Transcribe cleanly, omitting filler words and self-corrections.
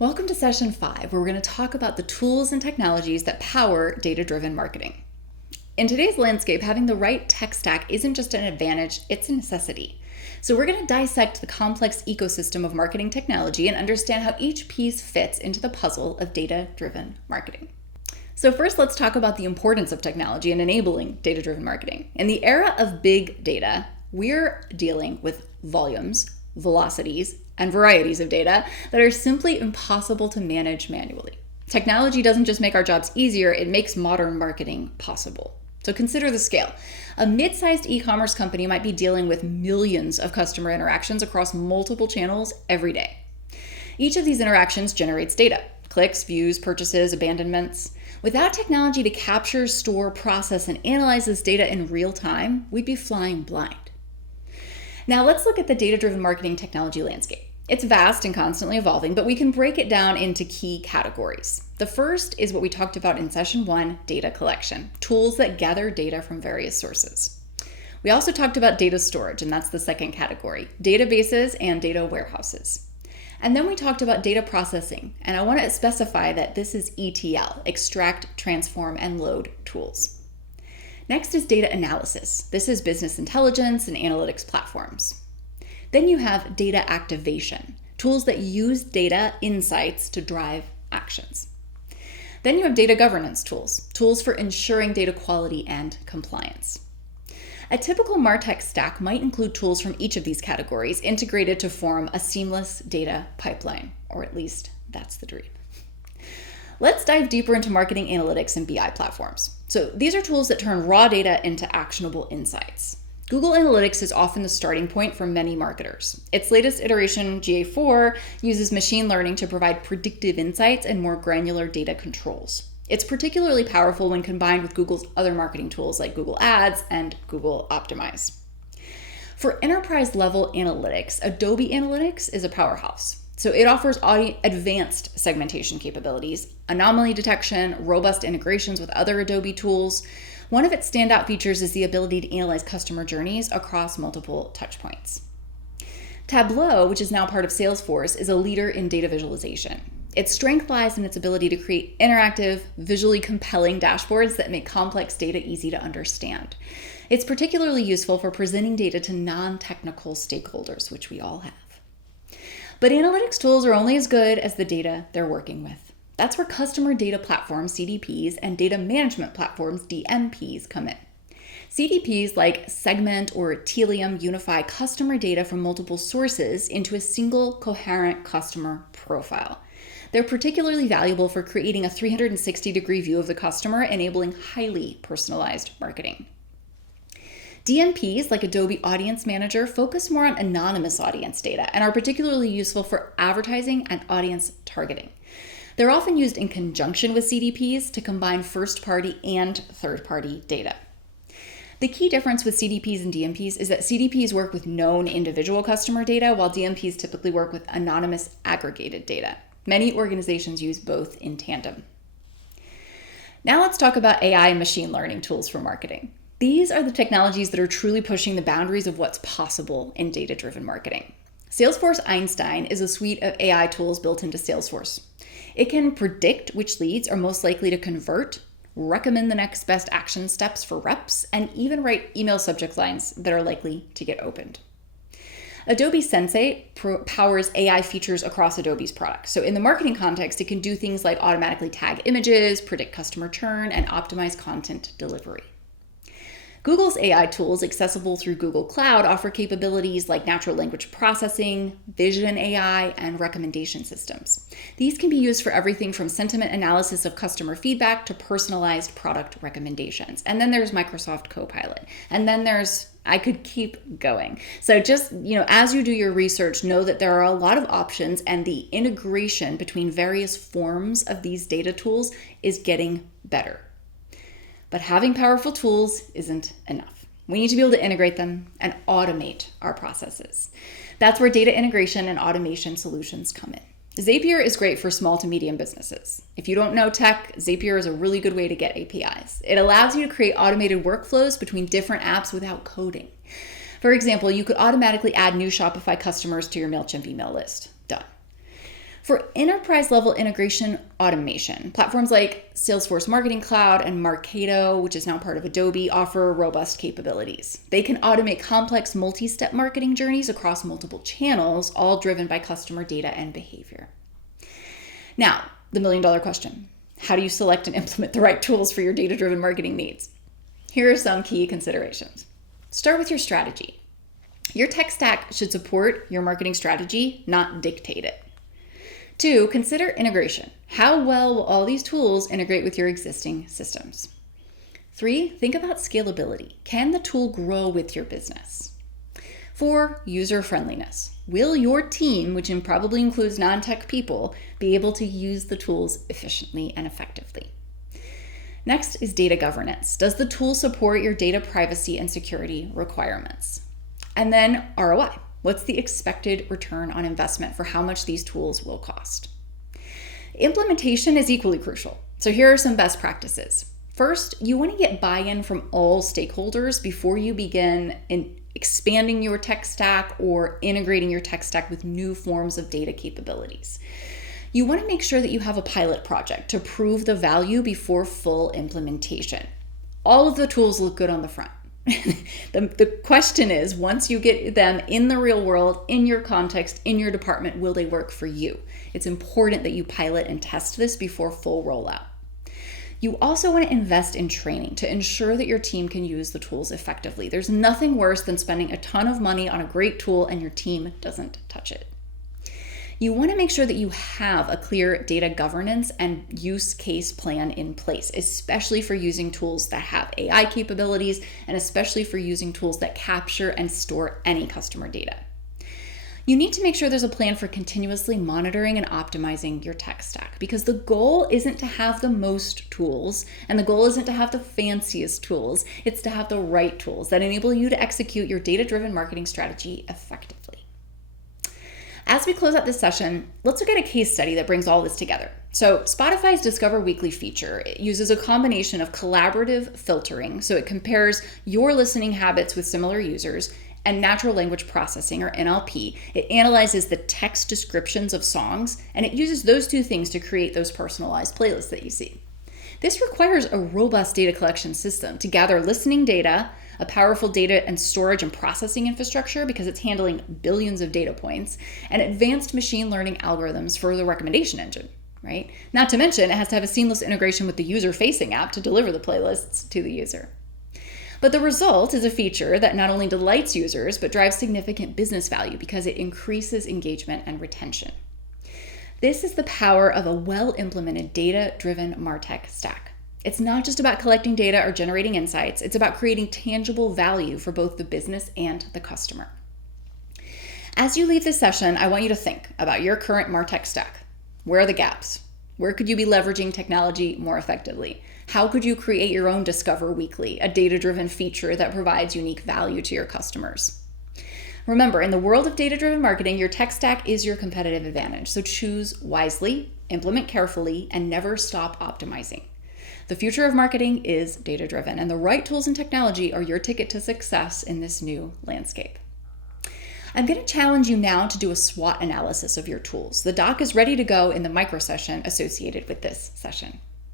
Welcome to session 5, where we're going to talk about the tools and technologies that power data-driven marketing. In today's landscape, having the right tech stack isn't just an advantage, it's a necessity. So we're going to dissect the complex ecosystem of marketing technology and understand how each piece fits into the puzzle of data-driven marketing. So first, let's talk about the importance of technology in enabling data-driven marketing. In the era of big data, we're dealing with volumes, velocities, and varieties of data that are simply impossible to manage manually. Technology doesn't just make our jobs easier, it makes modern marketing possible. So consider the scale. A mid-sized e-commerce company might be dealing with millions of customer interactions across multiple channels every day. Each of these interactions generates data: clicks, views, purchases, abandonments. Without technology to capture, store, process, and analyze this data in real time, we'd be flying blind. Now let's look at the data-driven marketing technology landscape. It's vast and constantly evolving, but we can break it down into key categories. The first is what we talked about in session 1, data collection, tools that gather data from various sources. We also talked about data storage, and that's the second category, databases and data warehouses. And then we talked about data processing, and I want to specify that this is ETL, extract, transform, and load tools. Next is data analysis. This is business intelligence and analytics platforms. Then you have data activation, tools that use data insights to drive actions. Then you have data governance tools, tools for ensuring data quality and compliance. A typical Martech stack might include tools from each of these categories integrated to form a seamless data pipeline, or at least that's the dream. Let's dive deeper into marketing analytics and BI platforms. So these are tools that turn raw data into actionable insights. Google Analytics is often the starting point for many marketers. Its latest iteration, GA4, uses machine learning to provide predictive insights and more granular data controls. It's particularly powerful when combined with Google's other marketing tools like Google Ads and Google Optimize. For enterprise-level analytics, Adobe Analytics is a powerhouse. So it offers advanced segmentation capabilities, anomaly detection, robust integrations with other Adobe tools. One of its standout features is the ability to analyze customer journeys across multiple touchpoints. Tableau, which is now part of Salesforce, is a leader in data visualization. Its strength lies in its ability to create interactive, visually compelling dashboards that make complex data easy to understand. It's particularly useful for presenting data to non-technical stakeholders, which we all have. But analytics tools are only as good as the data they're working with. That's where customer data platforms, CDPs, and data management platforms, DMPs, come in. CDPs like Segment or Telium unify customer data from multiple sources into a single coherent customer profile. They're particularly valuable for creating a 360-degree view of the customer, enabling highly personalized marketing. DMPs like Adobe Audience Manager focus more on anonymous audience data and are particularly useful for advertising and audience targeting. They're often used in conjunction with CDPs to combine first-party and third-party data. The key difference with CDPs and DMPs is that CDPs work with known individual customer data, while DMPs typically work with anonymous aggregated data. Many organizations use both in tandem. Now let's talk about AI and machine learning tools for marketing. These are the technologies that are truly pushing the boundaries of what's possible in data-driven marketing. Salesforce Einstein is a suite of AI tools built into Salesforce. It can predict which leads are most likely to convert, recommend the next best action steps for reps, and even write email subject lines that are likely to get opened. Adobe Sensei powers AI features across Adobe's products. So in the marketing context, it can do things like automatically tag images, predict customer churn, and optimize content delivery. Google's AI tools, accessible through Google Cloud, offer capabilities like natural language processing, vision AI, and recommendation systems. These can be used for everything from sentiment analysis of customer feedback to personalized product recommendations. And then there's Microsoft Copilot. And then I could keep going. So just, as you do your research, know that there are a lot of options, and the integration between various forms of these data tools is getting better. But having powerful tools isn't enough. We need to be able to integrate them and automate our processes. That's where data integration and automation solutions come in. Zapier is great for small to medium businesses. If you don't know tech, Zapier is a really good way to get APIs. It allows you to create automated workflows between different apps without coding. For example, you could automatically add new Shopify customers to your MailChimp email list. Done. For enterprise level integration automation, platforms like Salesforce Marketing Cloud and Marketo, which is now part of Adobe, offer robust capabilities. They can automate complex multi-step marketing journeys across multiple channels, all driven by customer data and behavior. Now, the million-dollar question: how do you select and implement the right tools for your data-driven marketing needs? Here are some key considerations. Start with your strategy. Your tech stack should support your marketing strategy, not dictate it. 2, consider integration. How well will all these tools integrate with your existing systems? 3, think about scalability. Can the tool grow with your business? 4, user friendliness. Will your team, which probably includes non-tech people, be able to use the tools efficiently and effectively? Next is data governance. Does the tool support your data privacy and security requirements? And then ROI. What's the expected return on investment for how much these tools will cost? Implementation is equally crucial. So here are some best practices. First, you want to get buy-in from all stakeholders before you begin expanding your tech stack or integrating your tech stack with new forms of data capabilities. You want to make sure that you have a pilot project to prove the value before full implementation. All of the tools look good on the front. The question is, once you get them in the real world, in your context, in your department, will they work for you? It's important that you pilot and test this before full rollout. You also want to invest in training to ensure that your team can use the tools effectively. There's nothing worse than spending a ton of money on a great tool and your team doesn't touch it. You want to make sure that you have a clear data governance and use case plan in place, especially for using tools that have AI capabilities and especially for using tools that capture and store any customer data. You need to make sure there's a plan for continuously monitoring and optimizing your tech stack, because the goal isn't to have the most tools and the goal isn't to have the fanciest tools. It's to have the right tools that enable you to execute your data-driven marketing strategy effectively. As we close out this session, let's look at a case study that brings all this together. So Spotify's Discover Weekly feature, it uses a combination of collaborative filtering, so it compares your listening habits with similar users, and natural language processing, or NLP. It analyzes the text descriptions of songs, and it uses those two things to create those personalized playlists that you see. This requires a robust data collection system to gather listening data, a powerful data and storage and processing infrastructure because it's handling billions of data points, and advanced machine learning algorithms for the recommendation engine, right? Not to mention, it has to have a seamless integration with the user-facing app to deliver the playlists to the user. But the result is a feature that not only delights users, but drives significant business value because it increases engagement and retention. This is the power of a well-implemented data-driven Martech stack. It's not just about collecting data or generating insights, it's about creating tangible value for both the business and the customer. As you leave this session, I want you to think about your current Martech stack. Where are the gaps? Where could you be leveraging technology more effectively? How could you create your own Discover Weekly, a data-driven feature that provides unique value to your customers? Remember, in the world of data-driven marketing, your tech stack is your competitive advantage. So choose wisely, implement carefully, and never stop optimizing. The future of marketing is data-driven, and the right tools and technology are your ticket to success in this new landscape. I'm going to challenge you now to do a SWOT analysis of your tools. The doc is ready to go in the micro session associated with this session.